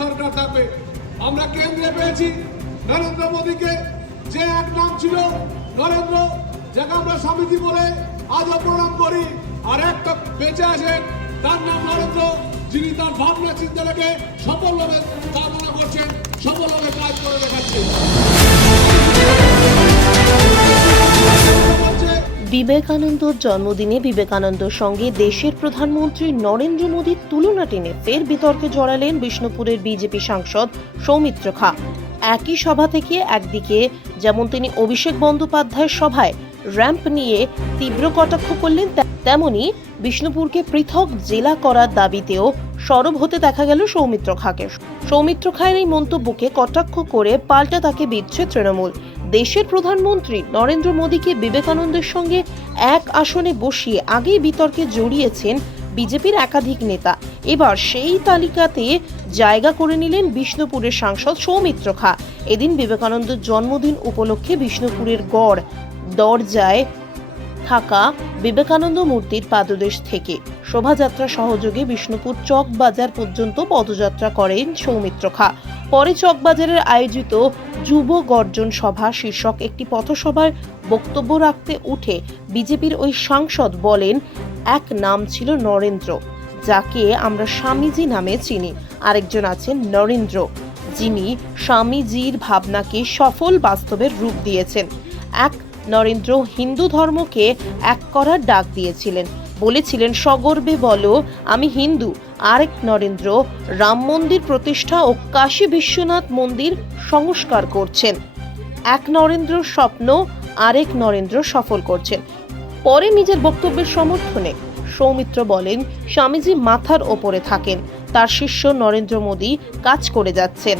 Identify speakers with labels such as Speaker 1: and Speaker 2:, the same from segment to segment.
Speaker 1: সরকার থাকবে। আমরা কেন্দ্রে পেয়েছি নরেন্দ্র মোদীকে। যে এক নাম ছিল নরেন্দ্র, যাকে আমরা স্বামীজি বলে আজও প্রণাম করি। আর একটা বেঁচে আছেন তার নাম নরেন্দ্র, যিনি তার ভাবনা চিন্তাটাকে সফলভাবে কামনা করছেন সফলভাবে কাজ করে দেখাচ্ছেন।
Speaker 2: বিবেকানন্দর জন্মদিনে বিবেকানন্দর সঙ্গে দেশের প্রধানমন্ত্রী নরেন্দ্র মোদীর তুলনা টেনে ফের বিতর্কে জড়ালেন বিষ্ণুপুরের বিজেপি সাংসদ সৌমিত্র খা। একই সভা থেকে একদিকে যেমন তিনি অভিষেক বন্দ্যোপাধ্যায়ের সভায় র্যাম্প নিয়ে তীব্র কটাক্ষ করলেন তেমনি বিষ্ণুপুরকে পৃথক জেলা করার দাবিতেও সরব হতে দেখা গেল সৌমিত্র খাকে। সৌমিত্র খায়ের এই মন্তব্যকে কটাক্ষ করে পাল্টা তাকে বিচ্ছে তৃণমূল। দেশের প্রধানমন্ত্রী নরেন্দ্র মোদীকে বিবেকানন্দের সঙ্গে এক আসনে বসিয়ে আগেই বিতর্কে জড়িয়েছেন বিজেপির একাধিক নেতা। এবার সেই তালিকাতে জায়গা করে নিলেন বিষ্ণুপুরের সাংসদ সৌমিত্র খা। এদিন বিবেকানন্দের জন্মদিন উপলক্ষে বিষ্ণুপুরের গড় দরজায় থাকা বিবেকানন্দ মূর্তির পাদদেশ থেকে। শোভাযাত্রা সহযোগে বিষ্ণুপুর চক বাজার পর্যন্ত পদযাত্রা করেন সৌমিত্র খা। পরে চকবাজারের আয়োজিত যুব গর্জন সভা শীর্ষক একটি পথসভায় বক্তব্য রাখতে উঠে বিজেপির ওই সাংসদ বলেন, এক নাম ছিল নরেন্দ্র, যাকে আমরা স্বামীজি নামে চিনি। আরেকজন আছেন নরেন্দ্র, যিনি স্বামীজির ভাবনাকে সফল বাস্তবের রূপ দিয়েছেন। এক নরেন্দ্র হিন্দু ধর্মকে এক করার ডাক দিয়েছিলেন। বলেছিলেন, সগর্বে বলো, আমি হিন্দু। আরেক নরেন্দ্র, রাম মন্দির প্রতিষ্ঠা ও কাশী বিশ্বনাথ মন্দির সংস্কার করছেন। এক নরেন্দ্র স্বপ্ন, আরেক নরেন্দ্র সফল করছেন। পরে নিজের বক্তব্যের সমর্থনে সৌমিত্র বলেন, স্বামীজি মাথার ওপরে থাকেন, তার শিষ্য নরেন্দ্র মোদী কাজ করে যাচ্ছেন।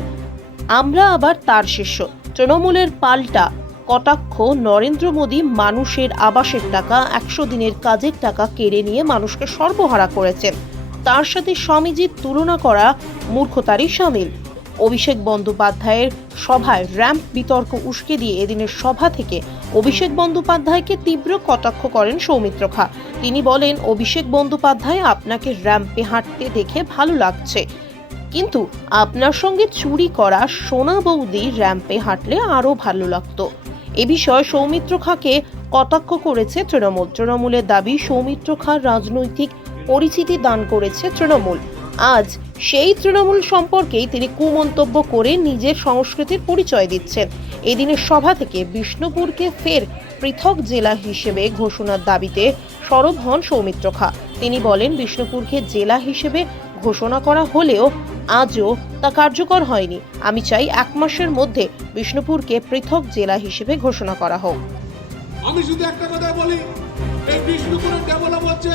Speaker 2: আমরা আবার তার শিষ্য। তৃণমূলের পাল্টা কটাক্ষ নরেন্দ্র মোদী মানুষের আবাসের টাকা, একশো দিনের কাজের টাকা কেড়ে নিয়ে মানুষকে সর্বহারা করেছেন। তার সাথে স্বামীজির তুলনা করা মূর্খতারই সামিল। অভিষেক বন্দ্যোপাধ্যায়ের সভায় র্যাম্প বিতর্ক উস্কে দিয়ে এদিনের সভা থেকে অভিষেক বন্দ্যোপাধ্যায়কে তীব্র কটাক্ষ করেন সৌমিত্র খা। তিনি বলেন, অভিষেক বন্দ্যোপাধ্যায় আপনাকে র্যাম্পে হাঁটতে দেখে ভালো লাগছে। কিন্তু আপনার সঙ্গে চুরি করা সোনা বৌদি র্যাম্পে হাঁটলে আরও ভালো লাগতো। এ বিষয়ে সৌমিত্র খাকে কটাক্ষ করেছে তৃণমূল। তৃণমূলের দাবি, সৌমিত্র খার রাজনৈতিক পরিচিতি দান করেছে তৃণমূল। আজ সেই তৃণমূল সম্পর্কেই তিনি কুমন্তব্য করে নিজের সংস্কৃতির পরিচয় দিচ্ছেন। এদিনের সভা থেকে বিষ্ণুপুরকে ফের পৃথক জেলা হিসেবে ঘোষণার দাবিতে সরব হন সৌমিত্র খা। তিনি বলেন, বিষ্ণুপুরকে জেলা হিসেবে ঘোষণা করা হলেও আজও তা কার্যকর হয়নি। আমি চাই এক মাসের মধ্যে বিষ্ণুপুরকে পৃথক জেলা হিসেবে ঘোষণা করা হোক।
Speaker 1: আমি শুধু একটা কথা বলি, এই বিষ্ণুপুরের ডেভেলপ হচ্ছে,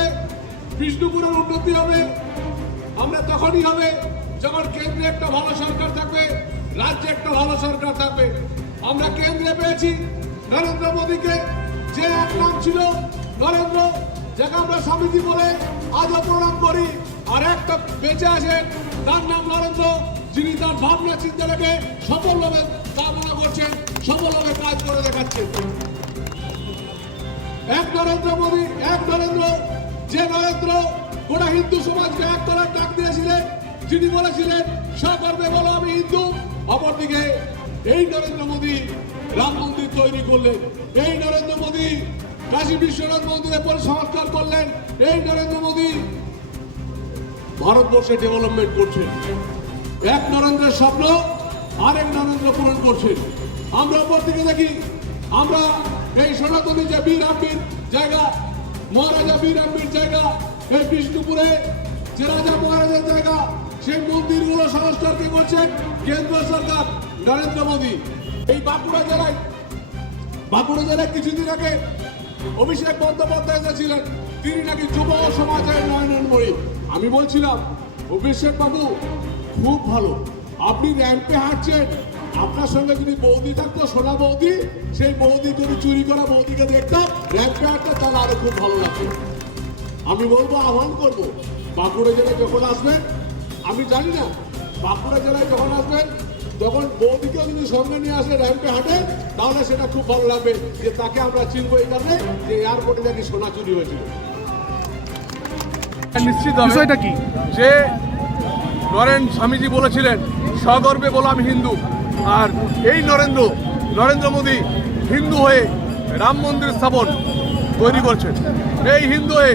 Speaker 1: বিষ্ণুপুরের উন্নতি হবে, আমরা তখনই হবে যখন কেন্দ্রে একটা ভালো সরকার থাকবে, রাজ্যে একটা ভালো সরকার থাকবে। আমরা কেন্দ্রে পেয়েছি নরেন্দ্র মোদীকে, যে এক নাম ছিল নরেন্দ্র, যাকে আমরা স্বামীজি বলে আজও প্রণাম করি। একটা বেঁচে আছেন। তার নাম নরেন্দ্র, যিনি তার ভাবনা চিন্তাটাকে সফলভাবে কামনা করছেন, সফলভাবে কাজ করে দেখাচ্ছেন। এক নরেন্দ্র মোদী, এক নরেন্দ্র। যে নরেন্দ্র গোটা হিন্দু সমাজকে এক তলার ডাক দিয়েছিলেন, যিনি বলেছিলেন সকর্মে বলো আমি হিন্দু। অপরদিকে এই নরেন্দ্র মোদী রাম মন্দির তৈরি করলেন। এই নরেন্দ্র মোদী কাশী বিশ্বনাথ মন্দিরের পরে সংস্কার করলেন। এই নরেন্দ্র মোদী ভারতবর্ষে ডেভেলপমেন্ট করছেন এক নরেন্দ্রের স্বপ্ন, আরেক নরেন্দ্র পূরণ করছেন আমরা উপর থেকে দেখি, আমরা এই সনাতনী যে বীর আম্বির জায়গা, মহারাজা বীর আম্বির জায়গা, এই বিষ্ণুপুরে যে রাজা মহারাজের জায়গা, সেই মন্দিরগুলো সংস্কার কে করছেন কেন্দ্র সরকার নরেন্দ্র মোদী। এই বাঁকুড়া জেলায় বাঁকুড়া জেলায় কিছুদিন আগে অভিষেক বন্দ্যোপাধ্যায় এসেছিলেন। তিনি নাকি যুব সমাজের নয়নময়ী আমি বলছিলাম, অভিষেক বাবু, খুব ভালো। আপনি র্যাম্পে হাঁটছেন। আপনার সঙ্গে যদি বৌদি থাকতো, সোনা বৌদি, সেই বৌদি যদি চুরি করা বৌদিকে দেখতাম, র্যাম্পে হাঁটতো তাহলে আরও খুব ভালো লাগতো। আমি বলব, আহ্বান করব, বাঁকুড়া জেলায় যখন আসবেন, আমি জানি না, বাঁকুড়া জেলায় যখন আসবেন তখন বৌদিকেও যদি সঙ্গে নিয়ে আসে র্যাম্পে হাঁটে, তাহলে সেটা খুব ভালো লাগবে যে তাকে আমরা চিনবো এই কারণে যে এয়ারপোর্টে নাকি সোনা চুরি হয়েছিল।
Speaker 3: নিশ্চিত বিষয়টা কি?
Speaker 4: যে
Speaker 1: নরেন স্বামীজি বলেছিলেন সগর্বে বলো আমি হিন্দু। আর এই নরেন্দ্র নরেন্দ্র মোদী হিন্দু হয়ে রাম মন্দির স্থাপন তৈরি করছেন। এই হিন্দু হয়ে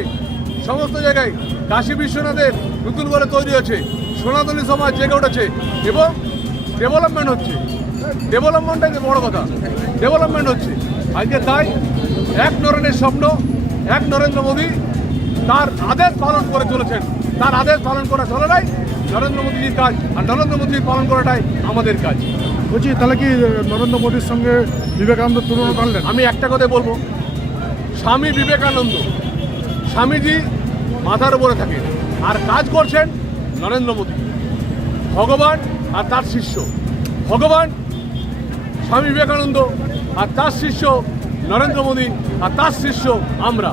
Speaker 1: সমস্ত জায়গায় কাশী বিশ্বনাথের নতুন করে তৈরি হয়েছে। সনাতনী সমাজ জেগে উঠেছে এবং ডেভেলপমেন্ট হচ্ছে। ডেভেলপমেন্টটাই তো বড় কথা ডেভেলপমেন্ট হচ্ছে। আজকে তাই এক নরেনের স্বপ্ন এক নরেন্দ্র মোদী তার আদেশ পালন করে চলেছেন। তার আদেশ পালন করা চলে নাই। নরেন্দ্র মোদীজির কাজ আর নরেন্দ্র মোদীর পালন করাটাই আমাদের কাজ।
Speaker 3: বলছি তাহলে কি নরেন্দ্র মোদীর সঙ্গে বিবেকানন্দ তুলনা করলেন
Speaker 1: আমি একটা কথা বলব। স্বামী বিবেকানন্দ স্বামীজি মাথার উপরে থাকেন আর কাজ করছেন নরেন্দ্র মোদী। ভগবান আর তার শিষ্য। ভগবান স্বামী বিবেকানন্দ আর তার শিষ্য নরেন্দ্র মোদী আর তার শিষ্য আমরা।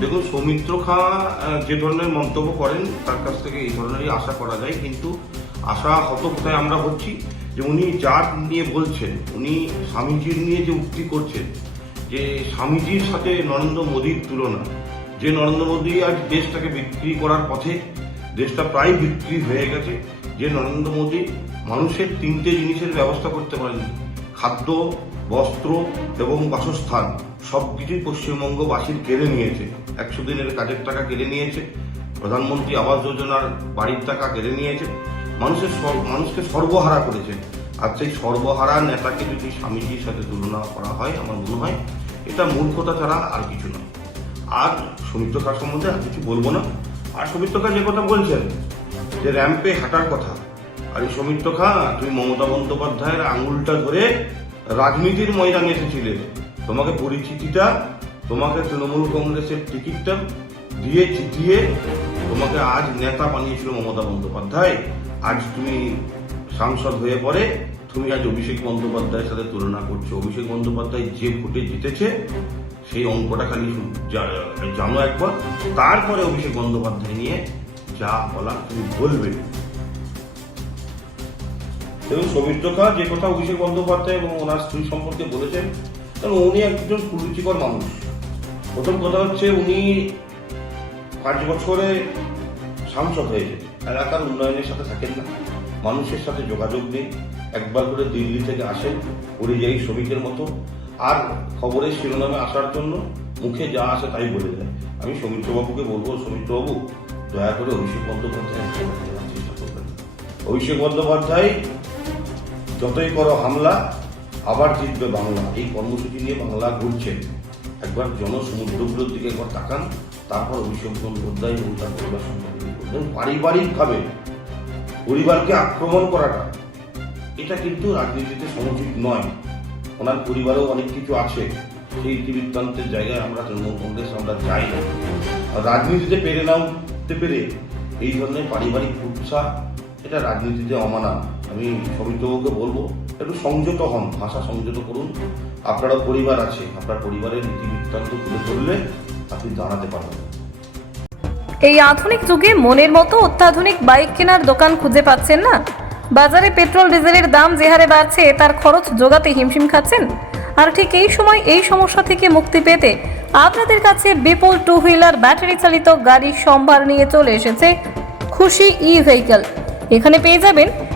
Speaker 4: দেখুন, সৌমিত্র খা যে ধরনের মন্তব্য করেন, তার কাছ থেকে এই ধরনেরই আশা করা যায়। কিন্তু আশা হত কোথায় আমরা হচ্ছি যে উনি যার নিয়ে বলছেন, উনি স্বামীজির নিয়ে যে উক্তি করছেন, যে স্বামীজির সাথে নরেন্দ্র মোদীর তুলনা। যে নরেন্দ্র মোদী আজ দেশটাকে বিক্রি করার পথে, দেশটা প্রায় বিক্রি হয়ে গেছে, যে নরেন্দ্র মোদী মানুষের তিনটে জিনিসের ব্যবস্থা করতে পারেন। খাদ্য, বস্ত্র এবং বাসস্থান সব কিছুই পশ্চিমবঙ্গবাসীর কেড়ে নিয়েছে। একশো দিনের কাজের টাকা কেড়ে নিয়েছে। প্রধানমন্ত্রী আবাস যোজনার বাড়ির টাকা কেড়ে নিয়েছে। মানুষের মানুষকে সর্বহারা করেছে। আর সেই সর্বহারা নেতাকে যদি স্বামীজির সাথে তুলনা করা হয়, আমার মনে হয় এটা মূর্খতা ছাড়া আর কিছু নয়। আর সৌমিত্র খার সম্বন্ধে আর কিছু বলব না। আর সৌমিত্র খা যে কথা বলছেন, যে র্যাম্পে হাঁটার কথা, আর এই সৌমিত্র খা তুমি মমতা বন্দ্যোপাধ্যায়ের আঙুলটা ধরে রাজনীতির ময়দানে এসেছিলে। তোমাকে পরিচিতিটা তোমাকে তৃণমূল কংগ্রেসের টিকিটটা দিয়ে চিটিয়ে তোমাকে আজ নেতা বানিয়েছিল মমতা বন্দ্যোপাধ্যায়। আজ তুমি সাংসদ হয়ে পড়ে, তুমি আজ অভিষেক বন্দ্যোপাধ্যায়ের সাথে তুলনা করছ। অভিষেক বন্দ্যোপাধ্যায় যে ভোটে জিতেছে, সেই অঙ্কটা খালি জানো একবার। তারপরে অভিষেক বন্দ্যোপাধ্যায় নিয়ে যা বলা তুমি বলবে। এবং সৌমিত্র খা যে কথা অভিষেক বন্দ্যোপাধ্যায় এবং ওনার স্ত্রী সম্পর্কে বলেছেন, কারণ উনি একজন কুরুচিকর মানুষ। প্রথম কথা হচ্ছে উনি পাঁচ বছরে সাংসদ হয়েছে এলাকার উন্নয়নের সাথে থাকেন না। মানুষের সাথে যোগাযোগ নেই। একবার করে দিল্লি থেকে আসেন, পরিযায়ী শ্রমিকের মতো। আর খবরের শিরোনামে আসার জন্য মুখে যা আসে তাই বলে দেয়। আমি সৌমিত্রবাবুকে বলব, সৌমিত্রবাবু, দয়া করে অভিষেক বন্দ্যোপাধ্যায় চেষ্টা করবেন। অভিষেক বন্দ্যোপাধ্যায়, যতই করো হামলা, আবার জিতবে বাংলা। এই কর্মসূচি নিয়ে বাংলা ঘুরছে। একবার জনসমুদ্রগুলোর দিকে একবার তাকান, তারপর অভিষেক বন্দ্যোপাধ্যায় এবং তার পরিবার সম্পর্কে পারিবারিকভাবে পরিবারকে আক্রমণ করাটা, এটা কিন্তু রাজনীতিতে সমুচিত নয়। ওনার পরিবারেও অনেক কিছু আছে। সেই ইতিবৃত্তান্তের জায়গায় আমরা তৃণমূল কংগ্রেস, আমরা যাই। না রাজনীতিতে পেরে না উঠতে পেরে এই ধরনের পারিবারিক কুৎসা, এটা রাজনীতিতে অমানা। আমি সমিতবাবুকে বলব একটু সংযত হন, ভাষা সংযত করুন। আপনারও পরিবার আছে, আপনার পরিবারের ইতিবৃত্তান্ত তুলে ধরলে আপনি দাঁড়াতে পারবেন।
Speaker 5: এই আধুনিক যুগে মনের মতো অত্যাধুনিক বাইক কেনার দোকান খুঁজে পাচ্ছেন না? বাজারে পেট্রোল, ডিজেলের দাম যে হারে বাড়ছে, তার খরচ জোগাতে হিমশিম খাচ্ছেন? আর ঠিক এই সময় এই সমস্যা থেকে মুক্তি পেতে আপনাদের কাছে বিপুল টু হুইলার ব্যাটারি চালিত গাড়ির সম্ভার নিয়ে চলে এসেছে খুশি ই ভেহিকল এখানে পেয়ে যাবেন